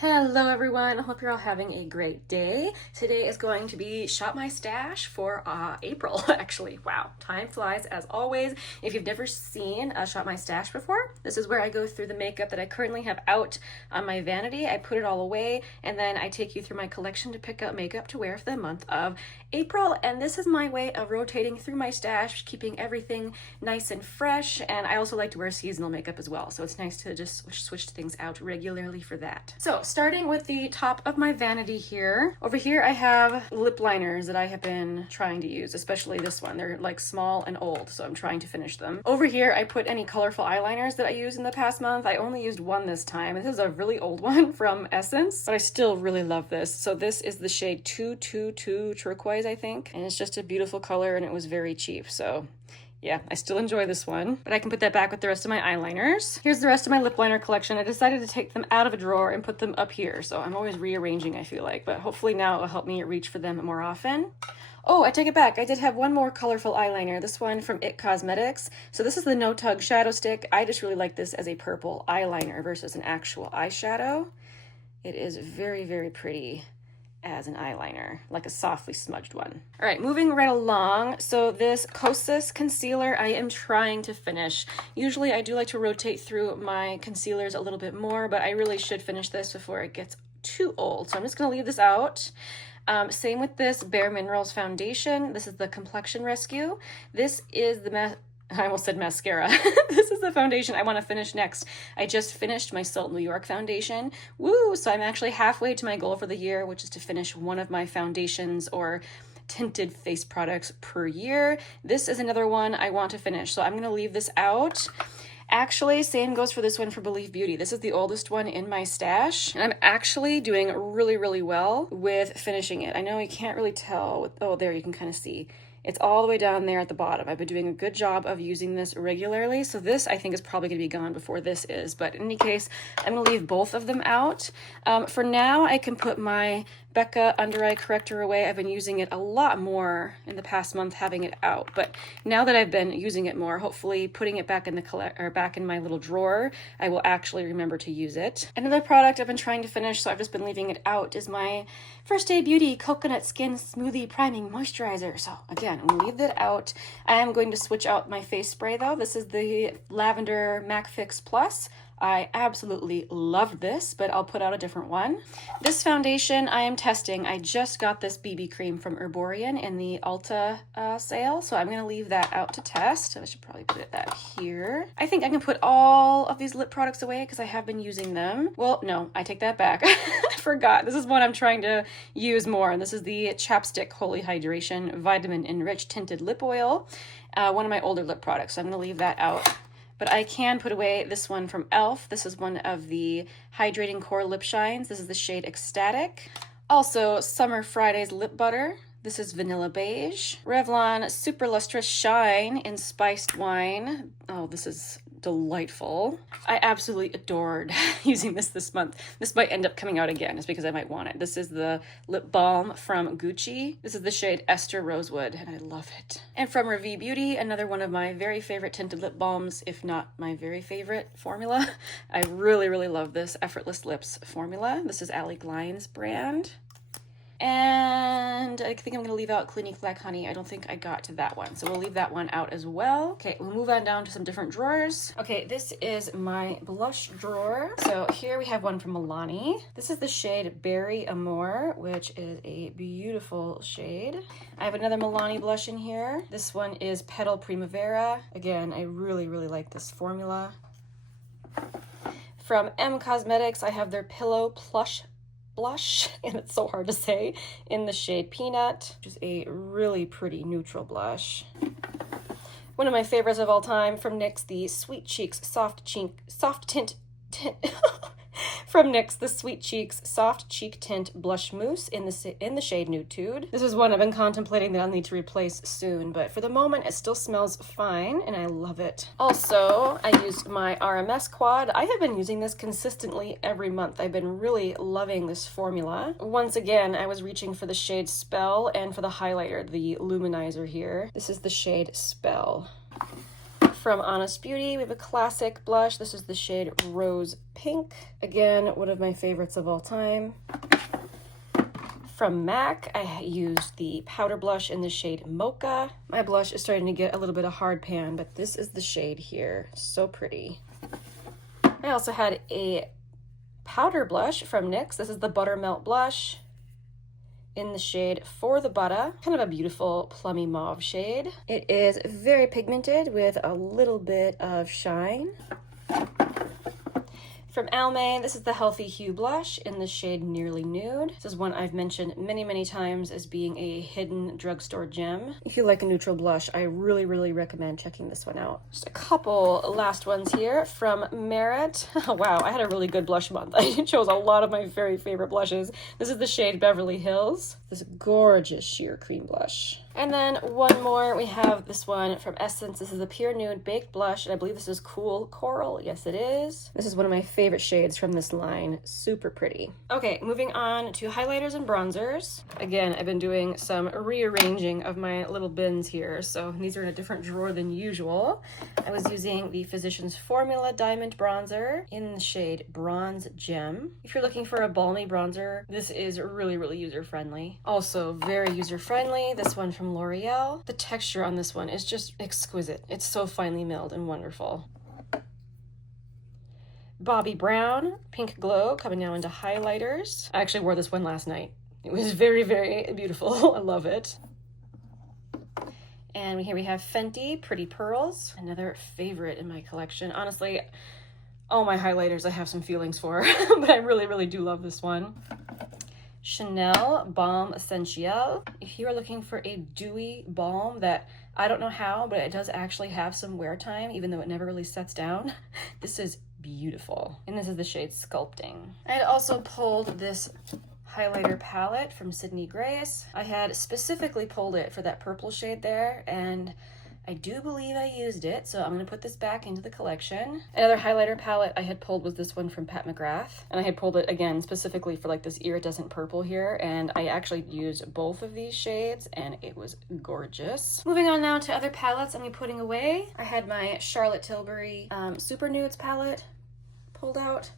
Hello everyone, I hope you're all having a great day. Today is going to be Shop My Stash for April, actually. Wow, time flies as always. If you've never seen Shop My Stash before, this is where I go through the makeup that I currently have out on my vanity. I put it all away and then I take you through my collection to pick out makeup to wear for the month of April. And this is my way of rotating through my stash, keeping everything nice and fresh. And I also like to wear seasonal makeup as well, so it's nice to just switch things out regularly for that. So starting with the top of my vanity here, over here I have lip liners that I have been trying to use, especially this one. They're like small and old, so I'm trying to finish them. Over here I put any colorful eyeliners that I used in the past month. I only used one this time, and this is a really old one from Essence, but I still really love this. So this is the shade Tu-tu-tourqiose, I think, and it's just a beautiful color and it was very cheap, so yeah, I still enjoy this one, but I can put that back with the rest of my eyeliners. Here's the rest of my lip liner collection. I decided to take them out of a drawer and put them up here, so I'm always rearranging, I feel like, but hopefully now it will help me reach for them more often. Oh, I take it back. I did have one more colorful eyeliner, this one from IT Cosmetics. So this is the No-Tug Shadow Stick. I just really like this as a purple eyeliner versus an actual eyeshadow. It is very, very pretty as an eyeliner, like a softly smudged one. All right, moving right along. So this Kosas concealer I am trying to finish. Usually I do like to rotate through my concealers a little bit more, but I really should finish this before it gets too old. So I'm just gonna leave this out. Same with this Bare Minerals foundation. This is the Complexion Rescue. This is the I almost said mascara. This is the foundation I want to finish next. I just finished my Salt New York foundation. Woo! So I'm actually halfway to my goal for the year, which is to finish one of my foundations or tinted face products per year. This is another one I want to finish, so I'm going to leave this out. Actually, same goes for this one for Believe Beauty. This is the oldest one in my stash, and I'm actually doing really, really well with finishing it. I know you can't really tell. Oh, there you can kind of see. It's all the way down there at the bottom. I've been doing a good job of using this regularly, so this I think is probably going to be gone before this is, but in any case, I'm going to leave both of them out. For now, I can put my Becca Under Eye Corrector away. I've been using it a lot more in the past month, having it out, but now that I've been using it more, hopefully putting it back in the back in my little drawer, I will actually remember to use it. Another product I've been trying to finish, so I've just been leaving it out, is my First Day Beauty Coconut Skin Smoothie Priming Moisturizer. So again, I'm gonna leave that out. I am going to switch out my face spray though. This is the Lavender MAC Fix Plus. I absolutely love this, but I'll put out a different one. This foundation I am testing. I just got this BB cream from Herborian in the Ulta sale, so I'm going to leave that out to test. I should probably put that here. I think I can put all of these lip products away because I have been using them. Well, no, I take that back. I forgot. This is one I'm trying to use more, and this is the Chapstick Holy Hydration Vitamin Enriched Tinted Lip Oil, one of my older lip products, so I'm going to leave that out. But I can put away this one from e.l.f. This is one of the Hydrating Core Lip Shines. This is the shade Ecstatic. Also, Summer Fridays Lip Butter. This is Vanilla Beige. Revlon Super Lustrous Shine in Spiced Wine. Oh, this is delightful. I absolutely adored using this month. This might end up coming out again, just because I might want it. This is the lip balm from Gucci. This is the shade Esther Rosewood, and I love it. And from Revie Beauty, another one of my very favorite tinted lip balms, if not my very favorite formula. I really, really love this Effortless Lips formula. This is Ali Glein's brand. And I think I'm going to leave out Clinique Black Honey. I don't think I got to that one, so we'll leave that one out as well. Okay, we'll move on down to some different drawers. Okay, this is my blush drawer. So here we have one from Milani. This is the shade Berry Amore, which is a beautiful shade. I have another Milani blush in here. This one is Petal Primavera. Again, I really, really like this formula. From M Cosmetics, I have their Pillow Plush blush, and it's so hard to say, in the shade Peanut, which is a really pretty neutral blush. One of my favorites of all time from NYX, the Sweet Cheeks Soft Tint from NYX, the Sweet Cheeks Soft Cheek Tint Blush Mousse in the shade Nude Tude. This is one I've been contemplating that I'll need to replace soon, but for the moment it still smells fine and I love it. Also, I used my RMS quad. I have been using this consistently every month. I've been really loving this formula. Once again, I was reaching for the shade Spell and for the highlighter, the luminizer here. This is the shade Spell. from Honest Beauty, we have a classic blush. This is the shade Rose Pink. Again, one of my favorites of all time. From MAC, I used the powder blush in the shade Mocha. My blush is starting to get a little bit of hard pan, but this is the shade here. So pretty. I also had a powder blush from NYX. This is the Buttermelt blush in the shade For the Butta. Kind of a beautiful plummy mauve shade. It is very pigmented with a little bit of shine. From Almay, this is the Healthy Hue blush in the shade Nearly Nude. This is one I've mentioned many, many times as being a hidden drugstore gem. If you like a neutral blush, I really, really recommend checking this one out. Just a couple last ones here from Merit. Oh, wow, I had a really good blush month. I chose a lot of my very favorite blushes. This is the shade Beverly Hills. This gorgeous sheer cream blush. And then one more, we have this one from Essence. This is the Pure Nude Baked Blush, and I believe this is Cool Coral. Yes, it is. This is one of my favorite shades from this line. Super pretty. Okay, moving on to highlighters and bronzers. Again, I've been doing some rearranging of my little bins here, so these are in a different drawer than usual. I was using the Physicians Formula Diamond Bronzer in the shade Bronze Gem. If you're looking for a balmy bronzer, this is really, really user-friendly. Also very user-friendly. This one from L'Oreal. The texture on this one is just exquisite. It's so finely milled and wonderful. Bobbi Brown Pink Glow coming now into highlighters. I actually wore this one last night. It was very, very beautiful. I love it. And here we have Fenty Pretty Pearls, another favorite in my collection. Honestly, all my highlighters I have some feelings for, but I really, really do love this one. Chanel Balm Essentiel. If you are looking for a dewy balm that I don't know how, but it does actually have some wear time, even though it never really sets down, this is beautiful. And this is the shade Sculpting. I had also pulled this highlighter palette from Sydney Grace. I had specifically pulled it for that purple shade there, and I do believe I used it, so I'm going to put this back into the collection. Another highlighter palette I had pulled was this one from Pat McGrath, and I had pulled it again specifically for like this iridescent purple here, and I actually used both of these shades, and it was gorgeous. Moving on now to other palettes I'm putting away. I had my Charlotte Tilbury Super Nudes palette pulled out.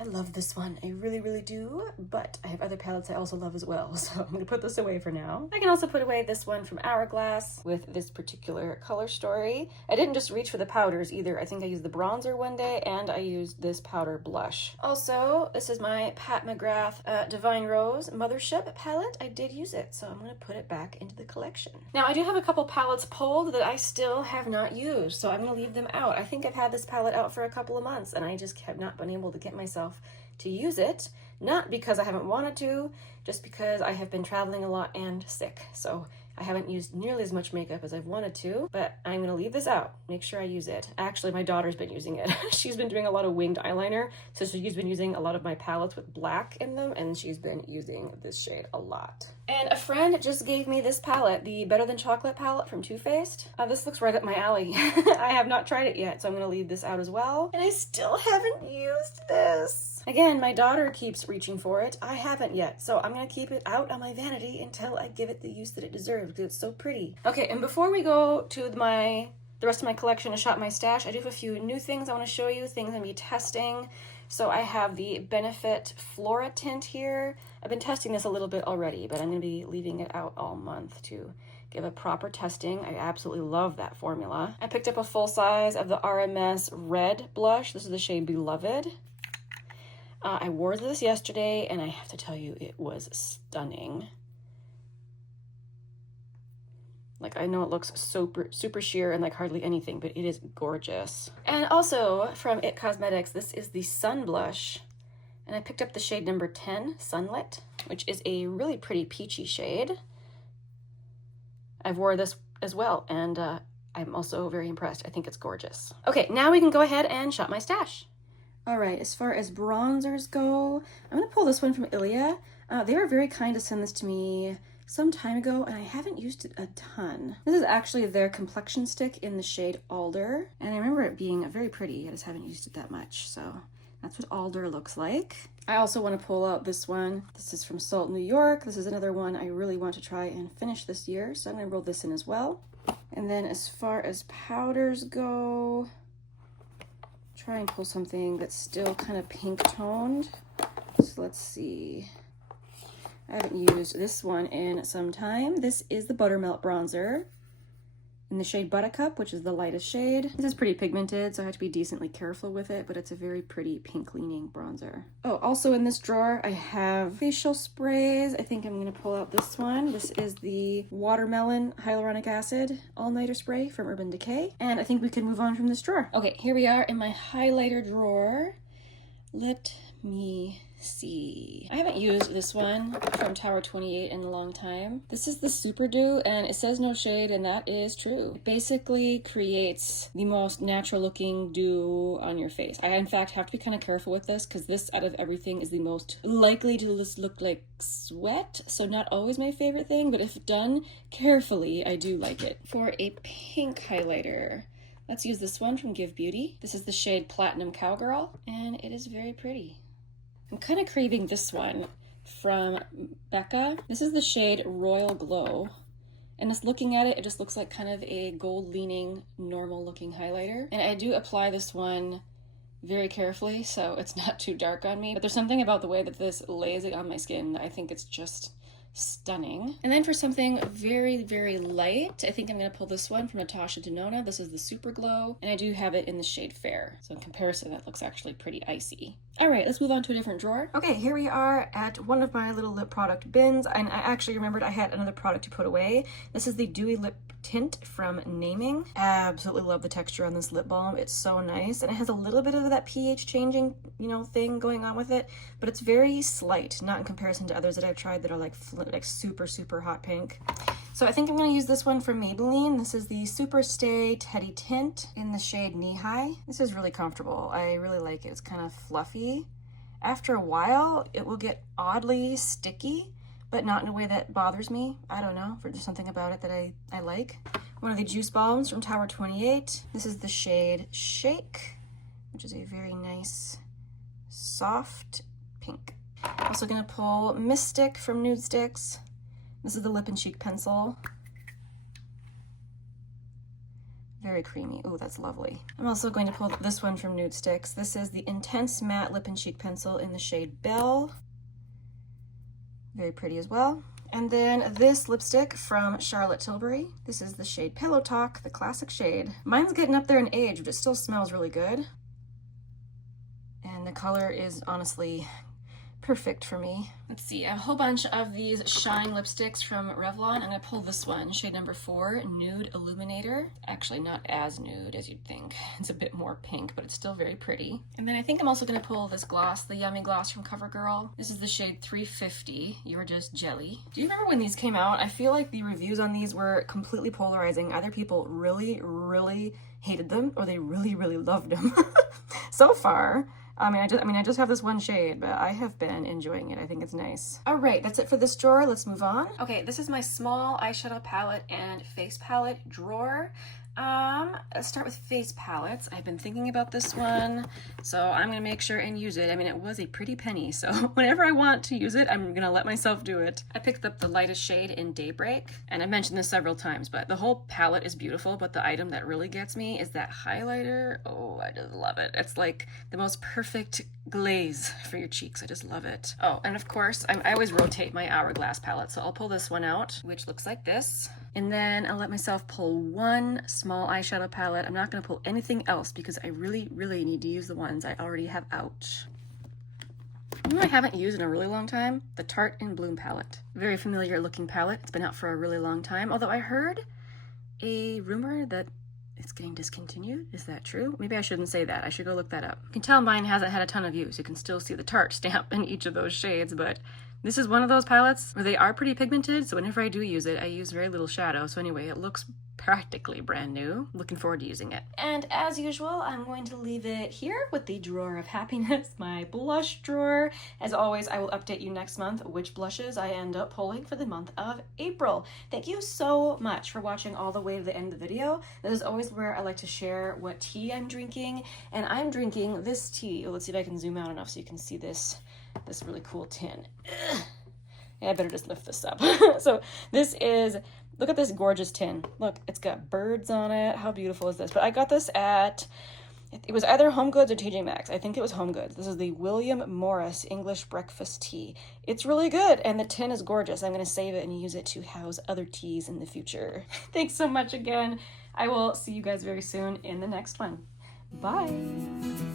I love this one. I really, really do, but I have other palettes I also love as well, so I'm gonna put this away for now. I can also put away this one from Hourglass with this particular color story. I didn't just reach for the powders either. I think I used the bronzer one day, and I used this powder blush. Also, this is my Pat McGrath Divine Rose Mothership palette. I did use it, so I'm gonna put it back into the collection. Now, I do have a couple palettes pulled that I still have not used, so I'm gonna leave them out. I think I've had this palette out for a couple of months, and I just have not been able to get myself to use it, not because I haven't wanted to, just because I have been traveling a lot and sick. So I haven't used nearly as much makeup as I've wanted to, but I'm gonna leave this out. Make sure I use it. Actually, my daughter's been using it. She's been doing a lot of winged eyeliner, so she's been using a lot of my palettes with black in them, and she's been using this shade a lot. And a friend just gave me this palette, the Better Than Chocolate palette from Too Faced. This looks right up my alley. I have not tried it yet, so I'm gonna leave this out as well. And I still haven't used this. Again, my daughter keeps reaching for it. I haven't yet, so I'm gonna keep it out on my vanity until I give it the use that it deserves, because it's so pretty. Okay, and before we go to the rest of my collection and shop my stash, I do have a few new things I want to show you, things I'm gonna be testing. So I have the Benefit Flora tint here. I've been testing this a little bit already, but I'm gonna be leaving it out all month to give a proper testing. I absolutely love that formula. I picked up a full size of the RMS Red blush. This is the shade Beloved. I wore this yesterday, and I have to tell you, it was stunning. Like, I know it looks super sheer and like hardly anything, but it is gorgeous. And also from IT Cosmetics, this is the Sun Blush, and I picked up the shade number 10, Sunlit, which is a really pretty peachy shade. I've wore this as well, and I'm also very impressed. I think it's gorgeous. Okay, now we can go ahead and shop my stash. All right, as far as bronzers go, I'm gonna pull this one from Ilia. They were very kind to send this to me some time ago, and I haven't used it a ton. This is actually their complexion stick in the shade Alder, and I remember it being very pretty. I just haven't used it that much, so that's what Alder looks like. I also want to pull out this one. This is from Salt New York. This is another one I really want to try and finish this year, so I'm gonna roll this in as well. And then as far as powders go, try and pull something that's still kind of pink toned. So let's see. I haven't used this one in some time. This is the Buttermelt Bronzer in the shade Buttercup, which is the lightest shade. This is pretty pigmented, so I have to be decently careful with it, but it's a very pretty pink leaning bronzer. Oh, also in this drawer, I have facial sprays. I think I'm gonna pull out this one. This is the Watermelon Hyaluronic Acid All-Nighter Spray from Urban Decay. And I think we can move on from this drawer. Okay, here we are in my highlighter drawer. Let me see. I haven't used this one from Tower 28 in a long time. This is the SuperDew, and it says no shade, and that is true. It basically creates the most natural looking dew on your face. I, in fact, have to be kind of careful with this because this, out of everything, is the most likely to just look like sweat. So not always my favorite thing, but if done carefully, I do like it. For a pink highlighter, let's use this one from Give Beauty. This is the shade Platinum Cowgirl, and it is very pretty. I'm kind of craving this one from Becca. This is the shade Royal Glow. And just looking at it, it just looks like kind of a gold leaning, normal looking highlighter. And I do apply this one very carefully, so it's not too dark on me. But there's something about the way that this lays it on my skin that I think it's just stunning. And then for something very, very light, I think I'm going to pull this one from Natasha Denona. This is the Super Glow, and I do have it in the shade Fair. So in comparison, that looks actually pretty icy. All right, let's move on to a different drawer. Okay, here we are at one of my little lip product bins, and I actually remembered I had another product to put away. This is the Dewy Lip Tint from Naming. Absolutely love the texture on this lip balm. It's so nice, and it has a little bit of that pH changing, you know, thing going on with it, but it's very slight, not in comparison to others that I've tried that are like super, super hot pink. So I think I'm going to use this one from Maybelline. This is the Super Stay Teddy Tint in the shade Knee High. This is really comfortable. I really like it. It's kind of fluffy. After a while, it will get oddly sticky, but not in a way that bothers me. I don't know, there's something about it that I like. One of the Juice Balms from Tower 28. This is the shade Shake, which is a very nice, soft pink. Also gonna pull Mystic from Nude Sticks. This is the Lip and Cheek Pencil. Very creamy. Oh, that's lovely. I'm also going to pull this one from Nude Sticks. This is the Intense Matte Lip and Cheek Pencil in the shade Belle. Very pretty as well. And then this lipstick from Charlotte Tilbury. This is the shade Pillow Talk, the classic shade. Mine's getting up there in age, but it still smells really good. And the color is honestly perfect for me. Let's see, a whole bunch of these Shine lipsticks from Revlon. I'm gonna pull this one, shade number 4, Nude Illuminator. Actually not as nude as you'd think. It's a bit more pink, but it's still very pretty. And then I think I'm also gonna pull this gloss, the Yummy Gloss from CoverGirl. This is the shade 350, You're Just Jelly. Do you remember when these came out? I feel like the reviews on these were completely polarizing. Either people really, really hated them, or they really, really loved them. So far, I just have this one shade, but I have been enjoying it. I think it's nice. All right, that's it for this drawer. Let's move on. Okay, this is my small eyeshadow palette and face palette drawer. Let's start with face palettes. I've been thinking about this one, so I'm gonna make sure and use it. I mean, it was a pretty penny, so whenever I want to use it, I'm gonna let myself do it. I picked up the lightest shade in Daybreak, and I've mentioned this several times, but the whole palette is beautiful, but the item that really gets me is that highlighter. Oh, I just love it. It's like the most perfect glaze for your cheeks. I just love it. Oh, and of course, I always rotate my Hourglass palette, so I'll pull this one out, which looks like this. And then I'll let myself pull one small eyeshadow palette. I'm not going to pull anything else because I really, really need to use the ones I already have out. You know what I haven't used in a really long time? The Tarte in Bloom palette. Very familiar looking palette. It's been out for a really long time, although I heard a rumor that it's getting discontinued. Is that true? Maybe I shouldn't say that. I should go look that up. You can tell mine hasn't had a ton of use. You can still see the Tarte stamp in each of those shades, but this is one of those palettes where they are pretty pigmented, so whenever I do use it, I use very little shadow. So anyway, it looks practically brand new. Looking forward to using it. And as usual, I'm going to leave it here with the drawer of happiness, my blush drawer. As always, I will update you next month which blushes I end up pulling for the month of April. Thank you so much for watching all the way to the end of the video. This is always where I like to share what tea I'm drinking, and I'm drinking this tea. Let's see if I can zoom out enough so you can see this really cool tin. Yeah, I better just lift this up. So this is Look at this gorgeous tin. Look, it's got birds on it. How beautiful is this? But I got this at, it was either Home Goods or TJ Maxx. I think it was Home Goods. This is the William Morris English Breakfast Tea. It's really good, and the tin is gorgeous. I'm going to save it and use it to house other teas in the future. Thanks so much again. I will see you guys very soon in the next one. Bye.